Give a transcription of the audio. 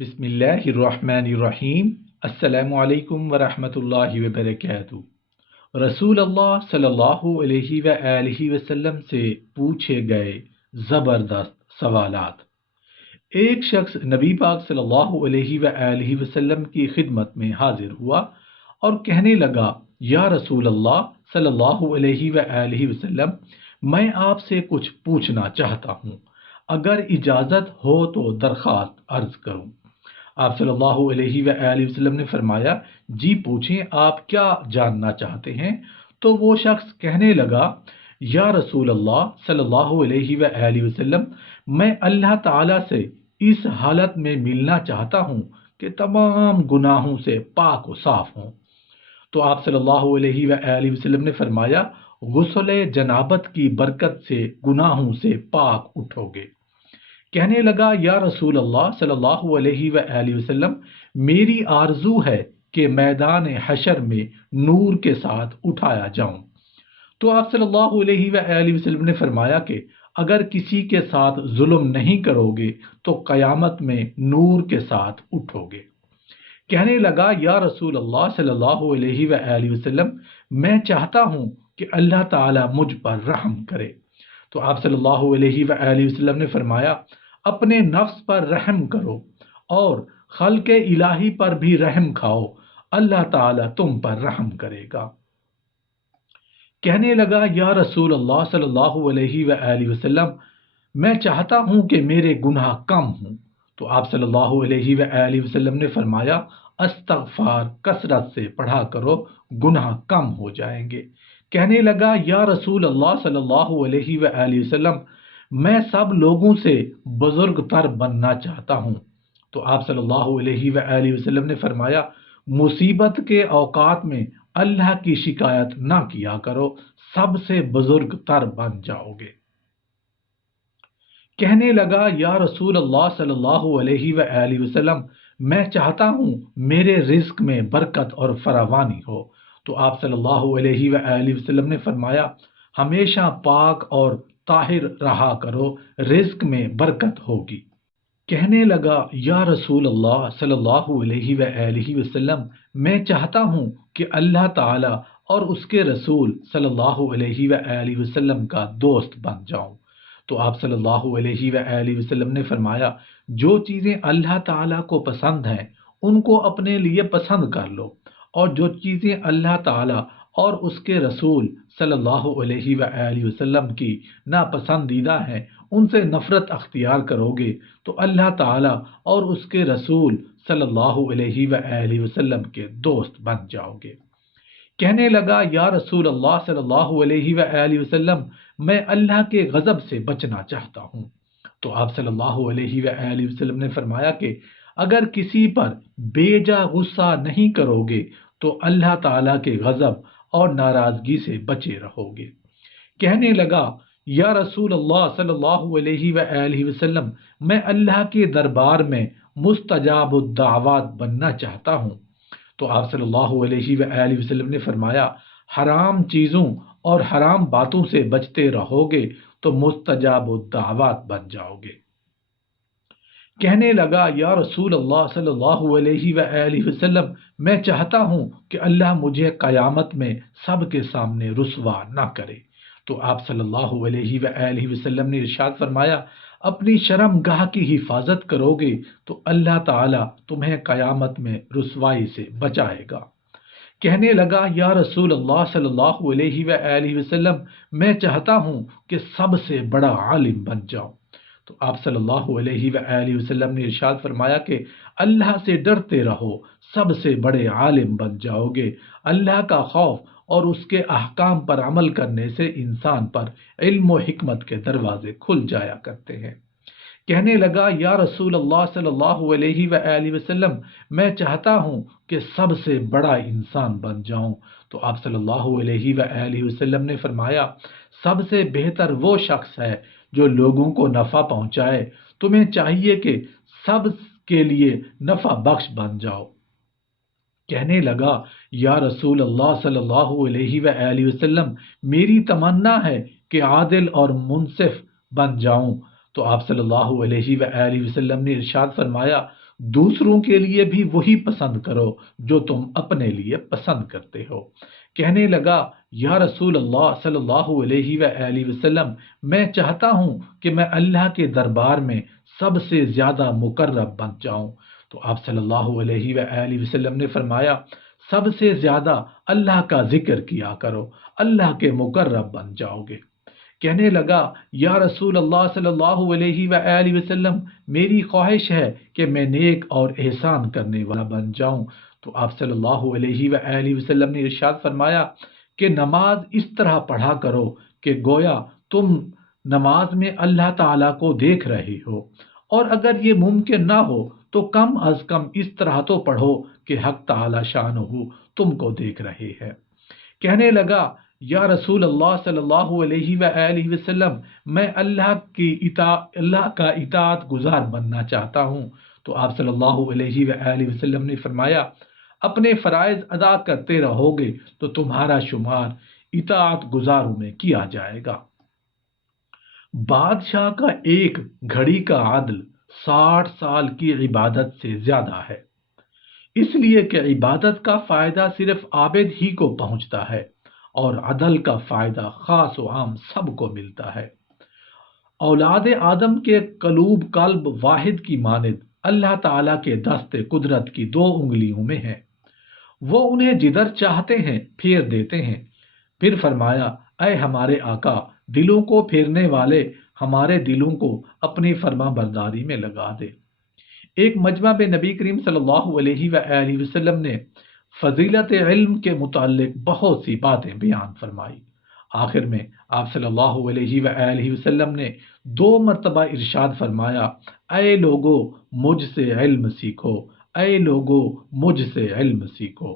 بسم اللہ الرحمن الرحیم۔ السلام علیکم ورحمۃ اللہ وبرکاتہ۔ رسول اللہ صلی اللہ علیہ وآلہ وسلم سے پوچھے گئے زبردست سوالات۔ ایک شخص نبی پاک صلی اللہ علیہ وآلہ وسلم کی خدمت میں حاضر ہوا اور کہنے لگا، یا رسول اللہ صلی اللہ علیہ وآلہ وسلم، میں آپ سے کچھ پوچھنا چاہتا ہوں، اگر اجازت ہو تو درخواست عرض کروں۔ آپ صلی اللہ علیہ وآلہ وسلم نے فرمایا، جی پوچھیں، آپ کیا جاننا چاہتے ہیں؟ تو وہ شخص کہنے لگا، یا رسول اللہ صلی اللہ علیہ وآلہ وسلم، میں اللہ تعالیٰ سے اس حالت میں ملنا چاہتا ہوں کہ تمام گناہوں سے پاک و صاف ہوں۔ تو آپ صلی اللہ علیہ وآلہ وسلم نے فرمایا، غسل جنابت کی برکت سے گناہوں سے پاک اٹھو گے۔ کہنے لگا، یا رسول اللہ صلی اللہ علیہ وآلہ وسلم، میری آرزو ہے کہ میدان حشر میں نور کے ساتھ اٹھایا جاؤں۔ تو آپ صلی اللہ علیہ وآلہ وسلم نے فرمایا کہ اگر کسی کے ساتھ ظلم نہیں کرو گے تو قیامت میں نور کے ساتھ اٹھو گے۔ کہنے لگا، یا رسول اللہ صلی اللہ علیہ وآلہ وسلم، میں چاہتا ہوں کہ اللہ تعالیٰ مجھ پر رحم کرے۔ تو آپ صلی اللہ علیہ وآلہ وسلم نے فرمایا، اپنے نفس پر رحم کرو اور خلق الہی پر بھی رحم کھاؤ، اللہ تعالیٰ تم پر رحم کرے گا۔ کہنے لگا، یا رسول اللہ صلی اللہ علیہ وآلہ وسلم، میں چاہتا ہوں کہ میرے گناہ کم ہوں۔ تو آپ صلی اللہ علیہ وآلہ وسلم نے فرمایا، استغفار کثرت سے پڑھا کرو، گناہ کم ہو جائیں گے۔ کہنے لگا، یا رسول اللہ صلی اللہ علیہ وآلہ وسلم، میں سب لوگوں سے بزرگ تر بننا چاہتا ہوں۔ تو آپ صلی اللہ علیہ وآلہ وسلم نے فرمایا، مصیبت کے اوقات میں اللہ کی شکایت نہ کیا کرو، سب سے بزرگ تر بن جاؤ گے۔ کہنے لگا، یا رسول اللہ صلی اللہ علیہ وآلہ وسلم، میں چاہتا ہوں میرے رزق میں برکت اور فراوانی ہو۔ تو آپ صلی اللہ علیہ وآلہ وسلم نے فرمایا، ہمیشہ پاک اور طاہر رہا کرو، رزق میں برکت ہوگی۔ کہنے لگا، یا رسول اللہ صلی اللہ علیہ وآلہ وسلم، میں چاہتا ہوں کہ اللہ تعالیٰ اور اس کے رسول صلی اللہ علیہ وآلہ وسلم کا دوست بن جاؤں۔ تو آپ صلی اللہ علیہ وآلہ وسلم نے فرمایا، جو چیزیں اللہ تعالیٰ کو پسند ہیں ان کو اپنے لیے پسند کر لو، اور جو چیزیں اللہ تعالیٰ اور اس کے رسول صلی اللہ علیہ وآلہ وسلم کی ناپسندیدہ ہیں ان سے نفرت اختیار کرو گے تو اللہ تعالیٰ اور اس کے رسول صلی اللہ علیہ وآلہ وسلم کے دوست بن جاؤ گے۔ کہنے لگا، یا رسول اللہ صلی اللہ علیہ وآلہ وسلم، میں اللہ کے غضب سے بچنا چاہتا ہوں۔ تو آپ صلی اللہ علیہ وآلہ وسلم نے فرمایا کہ اگر کسی پر بے جا غصہ نہیں کرو گے تو اللہ تعالیٰ کے غضب اور ناراضگی سے بچے رہو گے۔ کہنے لگا، یا رسول اللہ صلی اللہ علیہ وآلہ وسلم، میں اللہ کے دربار میں مستجاب الدعوات بننا چاہتا ہوں۔ تو آپ صلی اللہ علیہ وآلہ وسلم نے فرمایا، حرام چیزوں اور حرام باتوں سے بچتے رہو گے تو مستجاب الدعوات بن جاؤ گے۔ کہنے لگا، یا رسول اللہ صلی اللہ علیہ وآلہ وسلم، میں چاہتا ہوں کہ اللہ مجھے قیامت میں سب کے سامنے رسوا نہ کرے۔ تو آپ صلی اللہ علیہ وآلہ وسلم نے ارشاد فرمایا، اپنی شرم گاہ کی حفاظت کرو گے تو اللہ تعالیٰ تمہیں قیامت میں رسوائی سے بچائے گا۔ کہنے لگا، یا رسول اللہ صلی اللہ علیہ وآلہ وسلم، میں چاہتا ہوں کہ سب سے بڑا عالم بن جاؤں۔ تو آپ صلی اللہ علیہ وآلہ وسلم نے ارشاد فرمایا کہ اللہ سے ڈرتے رہو، سب سے بڑے عالم بن جاؤ گے۔ اللہ کا خوف اور اس کے احکام پر عمل کرنے سے انسان پر علم و حکمت کے دروازے کھل جایا کرتے ہیں۔ کہنے لگا، یا رسول اللہ صلی اللہ علیہ وآلہ وسلم، میں چاہتا ہوں کہ سب سے بڑا انسان بن جاؤں۔ تو آپ صلی اللہ علیہ وآلہ وسلم نے فرمایا، سب سے بہتر وہ شخص ہے جو لوگوں کو نفع پہنچائے، تمہیں چاہیے کہ سب کے لیے نفع بخش بن جاؤ۔ کہنے لگا، یا رسول اللہ صلی اللہ علیہ وآلہ وسلم، میری تمنا ہے کہ عادل اور منصف بن جاؤں۔ تو آپ صلی اللہ علیہ وآلہ وسلم نے ارشاد فرمایا، دوسروں کے لیے بھی وہی پسند کرو جو تم اپنے لیے پسند کرتے ہو۔ کہنے لگا یا رسول اللہ صلی اللہ علیہ وآلہ وسلم، میں چاہتا ہوں کہ میں اللہ کے دربار میں سب سے زیادہ مقرب بن جاؤں۔ تو آپ صلی اللہ علیہ وآلہ وسلم نے فرمایا سب سے زیادہ اللہ کا ذکر کیا کرو، اللہ کے مقرب بن جاؤ گے۔ کہنے لگا یا رسول اللہ صلی اللہ علیہ وآلہ وسلم، میری خواہش ہے کہ میں نیک اور احسان کرنے والا بن جاؤں۔ تو آپ صلی اللہ علیہ وآلہ وسلم نے ارشاد فرمایا کہ نماز اس طرح پڑھا کرو کہ گویا تم نماز میں اللہ تعالیٰ کو دیکھ رہے ہو، اور اگر یہ ممکن نہ ہو تو کم از کم اس طرح تو پڑھو کہ حق تعالیٰ شانہ تم کو دیکھ رہے ہے۔ کہنے لگا یا رسول اللہ صلی اللہ علیہ وآلہ وسلم، میں اللہ کا اطاعت گزار بننا چاہتا ہوں۔ تو آپ صلی اللہ علیہ وآلہ وسلم نے فرمایا اپنے فرائض ادا کرتے رہو گے تو تمہارا شمار اطاعت گزاروں میں کیا جائے گا۔ بادشاہ کا ایک گھڑی کا عدل 60 سال کی عبادت سے زیادہ ہے، اس لیے کہ عبادت کا فائدہ صرف عابد ہی کو پہنچتا ہے اور عدل کا فائدہ خاص و عام سب کو ملتا ہے۔ اولاد آدم کے قلب واحد کی مانند اللہ تعالیٰ کے دست قدرت کی 2 انگلیوں میں ہے، وہ انہیں جدھر چاہتے ہیں پھیر دیتے ہیں۔ پھر فرمایا اے ہمارے آقا، دلوں کو پھیرنے والے، ہمارے دلوں کو اپنی فرما برداری میں لگا دے۔ ایک مجمع میں نبی کریم صلی اللہ علیہ وآلہ وسلم نے فضیلت علم کے متعلق بہت سی باتیں بیان فرمائی۔ آخر میں آپ صلی اللہ علیہ وآلہ وسلم نے 2 مرتبہ ارشاد فرمایا اے لوگو مجھ سے علم سیکھو، اے لوگو مجھ سے علم سیکھو۔